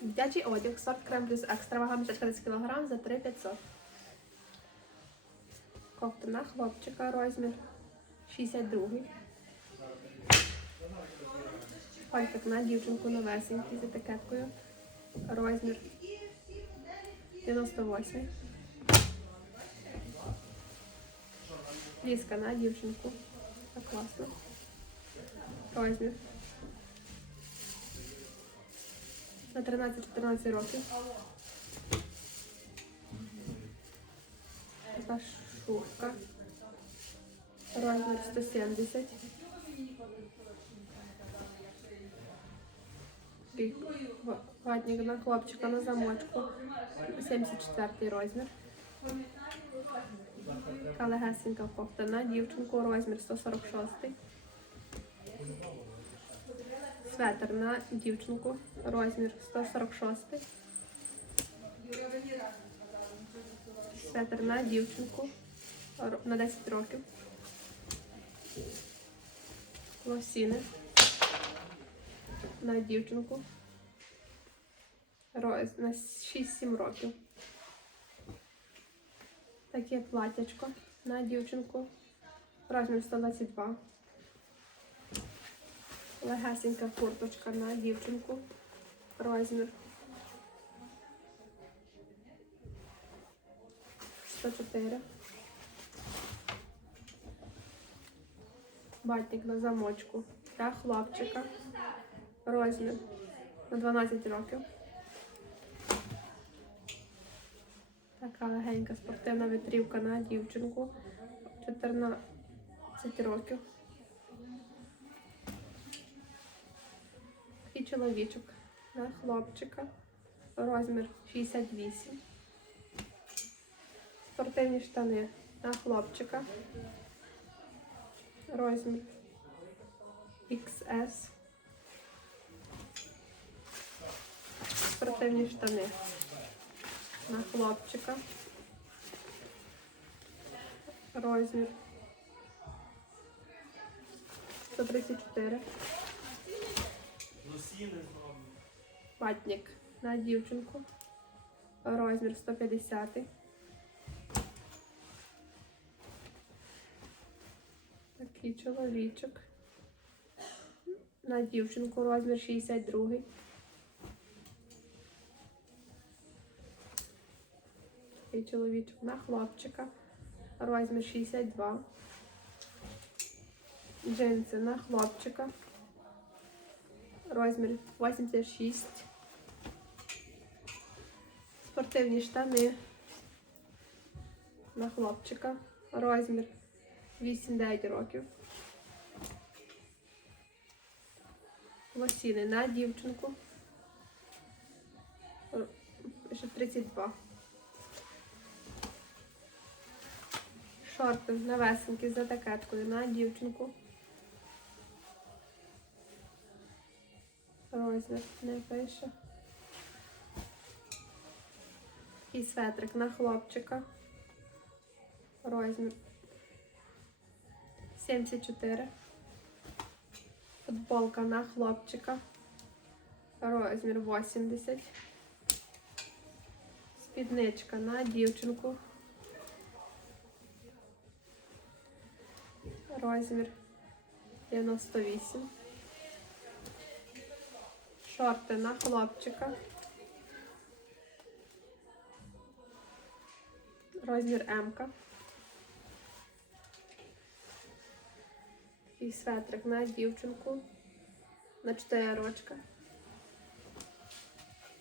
Дитячий одяг, сорт крем плюс екстра, вага мішечка 10 кг за 3500. Кофта на хлопчика, розмір 62. Пальчик на дівчинку новесенький з етикеткою. Розмір 98. Ліска на дівчинку. Так класно. Розмір. На 13-14 років. Така шубка. Розмір 170. Ватник на хлопчика на замочку. 74 розмір. Така легесенька кофта на дівчинку, розмір 146. Светр на дівчинку, розмір 146. Светр на дівчинку на 10 років. Лосіни на дівчинку. На 6-7 років. Таке платячко на дівчинку. Розмір 122. Легесенька курточка на дівчинку. Розмір 104. Батник на замочку. Для хлопчика. Розмір на 12 років. Така легенька спортивна витрівка на дівчинку. 14 років. І чоловічок на хлопчика. Розмір 68. Спортивні штани на хлопчика. Розмір XS. Спортивні штани на хлопчика. Розмір 134. Ватник на дівчинку. Розмір 150. Такий чоловічок. На дівчинку розмір 62. Такий чоловічок на хлопчика. Розмір 62. Джинси на хлопчика. Розмір 86. Спортивні штани на хлопчика. Розмір 8-9 років. Лосіни на дівчинку. Ще 32. Шорти новесенькі з етикеткою на дівчинку. Розмір не пише. Такий светрик на хлопчика. Розмір 74. Футболка на хлопчика. Розмір 80. Спідничка на дівчинку. Розмір 98. Шорти на хлопчика. Розмір М. -ка. Такий светрик на дівчинку. На 4 рочка.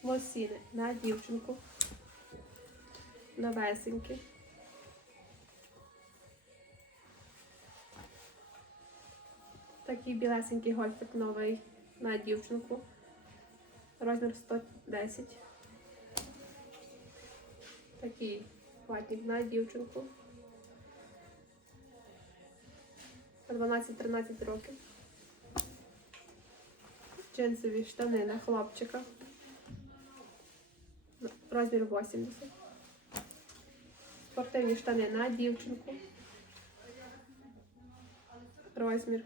Лосіни на дівчинку. Новесенькі. Такий білесенький гольфик новий на дівчинку. Розмір 110. Такий ватник на дівчинку. 12-13 років. Джинсові штани на хлопчика. Розмір 80. Спортивні штани на дівчинку. Розмір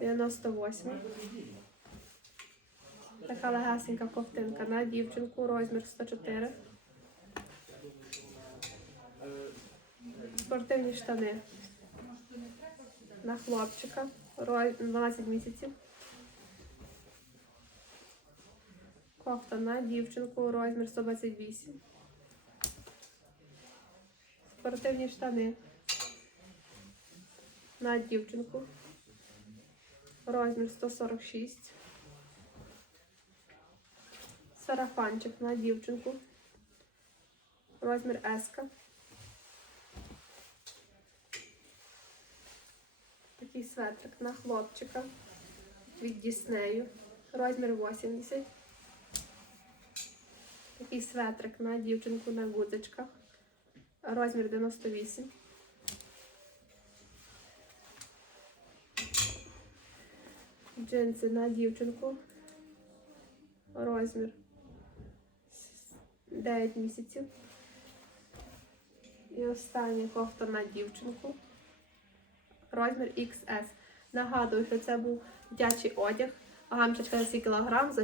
98. Така легесенька ковтинка на дівчинку, розмір 104. Спортивні штани на хлопчика, 12 місяців. Кофта на дівчинку, розмір 128. Спортивні штани на дівчинку, розмір 146. Сарафанчик на дівчинку. Розмір S. Такий светрик на хлопчика від Діснею. Розмір 80. Такий светрик на дівчинку на гудзичках. Розмір 98. Джинси на дівчинку. Розмір 9 місяців. І остання кофта на дівчинку. Розмір XS. Нагадую, що це був дитячий одяг. Гамчачка на 7 кг за